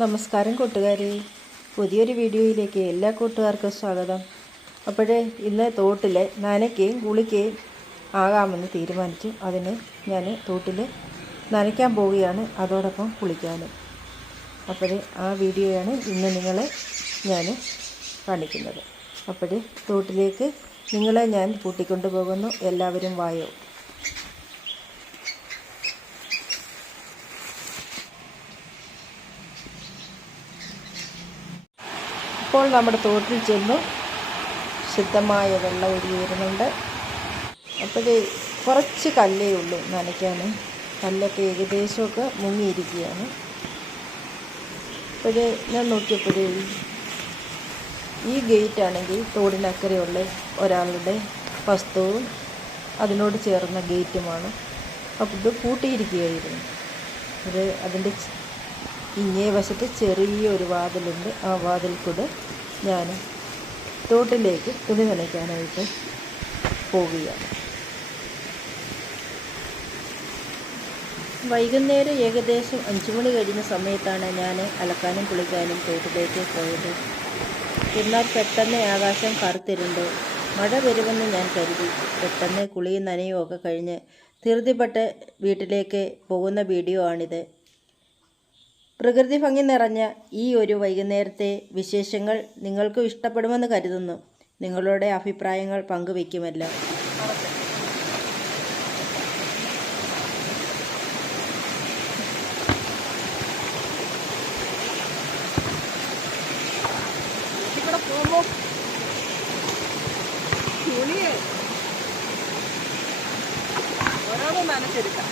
നമസ്കാരം കൂട്ടുകാരെ, പുതിയൊരു വീഡിയോയിലേക്ക് എല്ലാ കൂട്ടുകാർക്കും സ്വാഗതം. അപ്പോഴേ ഇന്ന് തോട്ടിൽ നനയ്ക്കുകയും കുളിക്കുകയും ആകാമെന്ന് തീരുമാനിച്ചു. അതിന് ഞാൻ തോട്ടിൽ നനയ്ക്കാൻ പോവുകയാണ്, അതോടൊപ്പം കുളിക്കാനും. അപ്പോഴേ ആ വീഡിയോയാണ് ഇന്ന് നിങ്ങളെ ഞാൻ കാണിക്കുന്നത്. അപ്പോഴേ തോട്ടിലേക്ക് നിങ്ങളെ ഞാൻ കൂട്ടിക്കൊണ്ടു പോകുന്നു. എല്ലാവരും വായോ. ഇപ്പോൾ നമ്മുടെ തോട്ടിൽ ചെന്നു ശുദ്ധമായ വെള്ളം ഒഴുകി വരുന്നുണ്ട്. അപ്പോഴേ കുറച്ച് കല്ലേ ഉള്ളൂ നനയ്ക്കാൻ. കല്ലൊക്കെ ഏകദേശമൊക്കെ മുങ്ങിയിരിക്കുകയാണ്. അപ്പോഴേ ഞാൻ നോക്കിയപ്പോഴേ ഈ ഗേറ്റാണെങ്കിൽ തോടിനക്കരെയുള്ള ഒരാളുടെ വസ്തുവും അതിനോട് ചേർന്ന ഗേറ്റുമാണ്. അപ്പോൾ ഇത് പൂട്ടിയിരിക്കുകയായിരുന്നു. അതിൻ്റെ ഇങ്ങേ വശത്ത് ചെറിയൊരു വാതിലുണ്ട്. ആ വാതിൽ കൂടെ ഞാൻ തോട്ടിലേക്ക് തുണി നനയ്ക്കാനായിട്ട് പോവുകയാണ്. വൈകുന്നേരം ഏകദേശം 5 മണി കഴിഞ്ഞ സമയത്താണ് ഞാൻ അലക്കാനും കുളിക്കാനും തോട്ടിലേക്ക് പോയത്. എന്നാൽ പെട്ടെന്ന് ആകാശം കറുത്തിരുണ്ട്. മഴ വരുമെന്ന് ഞാൻ കരുതി. പെട്ടെന്ന് കുളിയും നനയും ഒക്കെ കഴിഞ്ഞ് ധൃതിപ്പെട്ട് വീട്ടിലേക്ക് പോകുന്ന വീഡിയോ ആണിത്. പ്രകൃതി ഭംഗി നിറഞ്ഞ ഈ ഒരു വൈകുന്നേരത്തെ വിശേഷങ്ങൾ നിങ്ങൾക്കും ഇഷ്ടപ്പെടുമെന്ന് കരുതുന്നു. നിങ്ങളുടെ അഭിപ്രായങ്ങൾ പങ്കുവയ്ക്കുമല്ലോ. നനച്ചെടുക്കാം.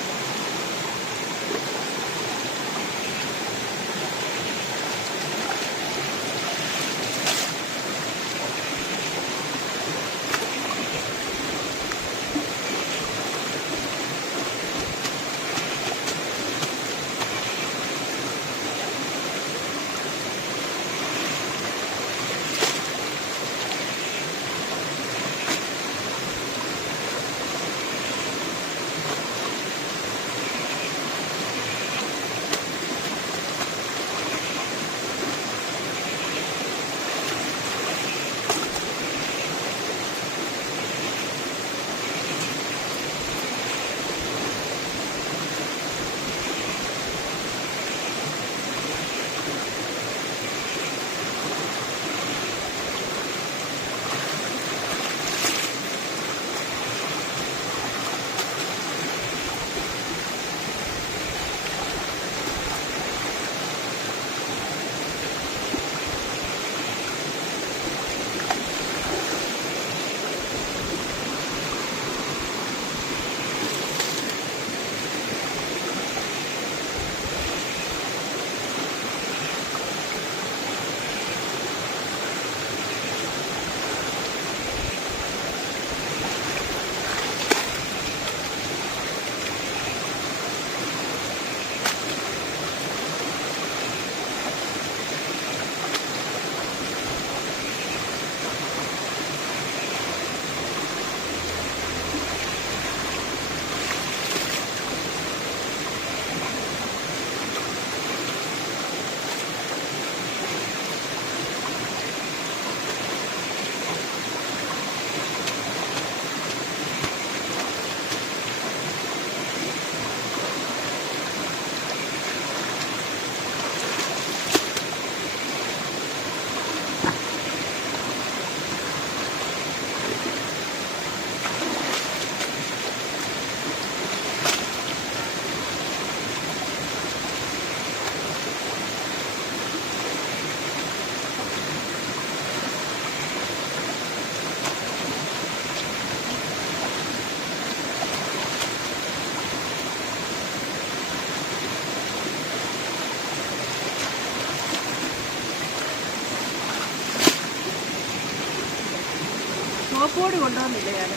സോപ്പോട് കൊണ്ടുവന്നില്ല ഞാൻ.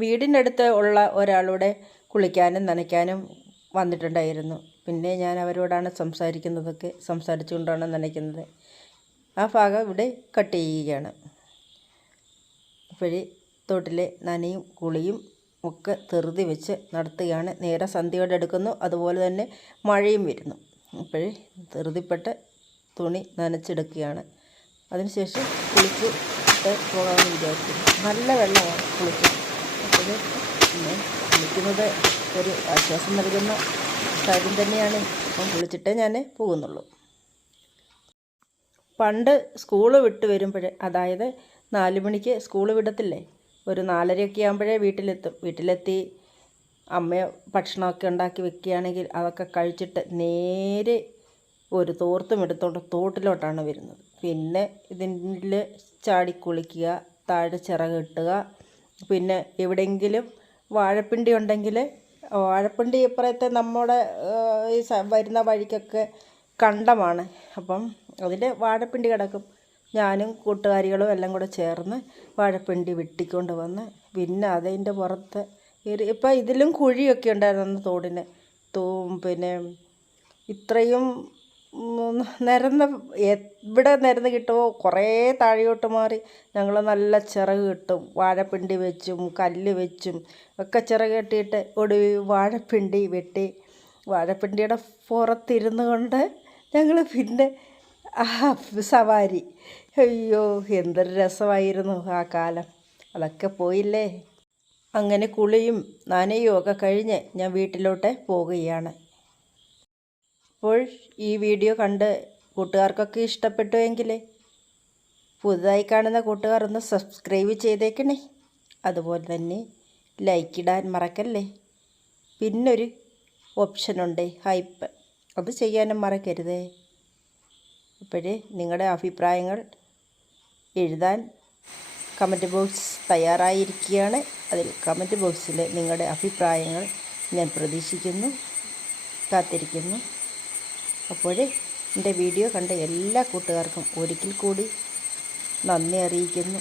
വീടിനടുത്ത് ഉള്ള ഒരാളൂടെ കുളിക്കാനും നനയ്ക്കാനും വന്നിട്ടുണ്ടായിരുന്നു. പിന്നെ ഞാൻ അവരോടാണ് സംസാരിച്ചുകൊണ്ടാണ് നനയ്ക്കുന്നത്. ആ ഭാഗം ഇവിടെ കട്ട് ചെയ്യുകയാണ്. അപ്പോഴേ തോട്ടിലെ നനയും കുളിയും ഒക്കെ ധൃതി വെച്ച് നടത്തുകയാണ്. നേരെ സന്ധ്യയോടെ എടുക്കുന്നു, അതുപോലെ തന്നെ മഴയും വരുന്നു. അപ്പോഴേ ധൃതിപ്പെട്ട് തുണി നനച്ചെടുക്കുകയാണ്. അതിനുശേഷം കുളിച്ചിട്ട് പോകാമെന്ന് വിചാരിക്കുന്നു. നല്ല വെള്ളമാണ് കുളിക്കുന്നത്. അപ്പോൾ പിന്നെ കുളിക്കുന്നത് ഒരു ആശ്വാസം നൽകുന്ന കാര്യം തന്നെയാണ്. അപ്പം കുളിച്ചിട്ടേ ഞാൻ പോകുന്നുള്ളൂ. പണ്ട് സ്കൂൾ വിട്ട് വരുമ്പോഴേ, അതായത് 4 മണിക്ക് സ്കൂൾ വിടത്തില്ലേ, ഒരു 4:30 ആകുമ്പോഴേ വീട്ടിലെത്തും. വീട്ടിലെത്തി അമ്മ ഭക്ഷണമൊക്കെ ഉണ്ടാക്കി വെക്കുകയാണെങ്കിൽ അതൊക്കെ കഴിച്ചിട്ട് നേരെ ഒരു തോർത്തും എടുത്തോണ്ട് തോട്ടിലോട്ടാണ് വരുന്നത്. പിന്നെ ഇതിൽ ചാടി കുളിക്കുക, താഴെ ചിറക് കെട്ടുക. പിന്നെ എവിടെയെങ്കിലും വാഴപ്പിണ്ടി ഉണ്ടെങ്കിൽ വാഴപ്പിണ്ടി ഇപ്പുറത്തെ നമ്മുടെ ഈ വരുന്ന വഴിക്കൊക്കെ കണ്ടമാണ്. അപ്പം അതിൽ വാഴപ്പിണ്ടി കിടക്കും. ഞാനും കൂട്ടുകാരികളും എല്ലാം കൂടെ ചേർന്ന് വാഴപ്പിണ്ടി വെട്ടിക്കൊണ്ട് വന്ന് പിന്നെ അതിൻ്റെ പുറത്ത് ഇപ്പം ഇതിലും കുഴിയൊക്കെ ഉണ്ടായിരുന്നു തോടിന്. പിന്നെ ഇത്രയും നിരന്ന് എവിടെ നിരന്ന് കിട്ടുമോ കുറേ താഴോട്ട് മാറി ഞങ്ങൾ നല്ല ചിറക് കെട്ടും. വാഴപ്പിണ്ടി വെച്ചും കല്ല് വെച്ചും ഒക്കെ ചിറക് കെട്ടിയിട്ട് ഒടുവിൽ വാഴപ്പിണ്ടി വെട്ടി വാഴപ്പിണ്ടിയുടെ പുറത്തിരുന്ന് കൊണ്ട് ഞങ്ങൾ പിന്നെ സവാരി. അയ്യോ, എന്തൊരു രസമായിരുന്നു ആ കാലം. അതൊക്കെ പോയില്ലേ. അങ്ങനെ കുളിയും നനയും ഒക്കെ കഴിഞ്ഞ് ഞാൻ വീട്ടിലോട്ട് പോവുകയാണ്. അപ്പോൾ ഈ വീഡിയോ കണ്ട് കൂട്ടുകാർക്കൊക്കെ ഇഷ്ടപ്പെട്ടു എങ്കിൽ പുതുതായി കാണുന്ന കൂട്ടുകാർ ഒന്ന് സബ്സ്ക്രൈബ് ചെയ്തേക്കണേ. അതുപോലെ തന്നെ ലൈക്ക് ഇടാൻ മറക്കല്ലേ. പിന്നൊരു ഓപ്ഷനുണ്ട്, ഹൈപ്പ്, അത് ചെയ്യാനും മറക്കരുതേ. അപ്പോഴേ നിങ്ങളുടെ അഭിപ്രായങ്ങൾ എഴുതാൻ കമൻറ്റ് ബോക്സ് തയ്യാറായിരിക്കുകയാണ്. അതിൽ കമൻറ്റ് ബോക്സിൽ നിങ്ങളുടെ അഭിപ്രായങ്ങൾ ഞാൻ പ്രതീക്ഷിക്കുന്നു, കാത്തിരിക്കുന്നു. അപ്പോഴേ എൻ്റെ വീഡിയോ കണ്ട എല്ലാ കൂട്ടുകാർക്കും ഒരിക്കൽ കൂടി നന്ദി അറിയിക്കുന്നു.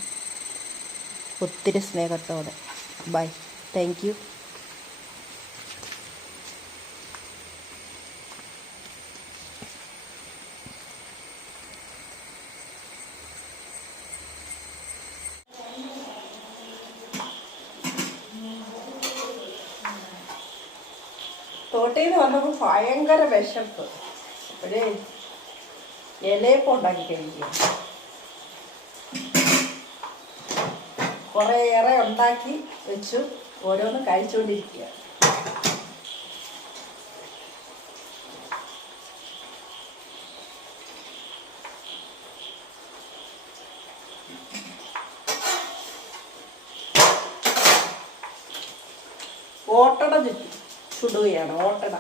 ഒത്തിരി സ്നേഹത്തോടെ. ബൈ. Thank you. തോട്ടിൽ നിന്ന് വന്നപ്പോൾ ഭയങ്കര വിശപ്പ്. അപ്പോഴേ ഇലയപ്പം ഉണ്ടാക്കി കഴിക്കുക. കുറേയേറെ ഉണ്ടാക്കി വെച്ചു, ഓരോന്ന് കഴിച്ചുകൊണ്ടിരിക്കുക. ഓട്ടട ചുടുകയാണ്. ഓട്ടട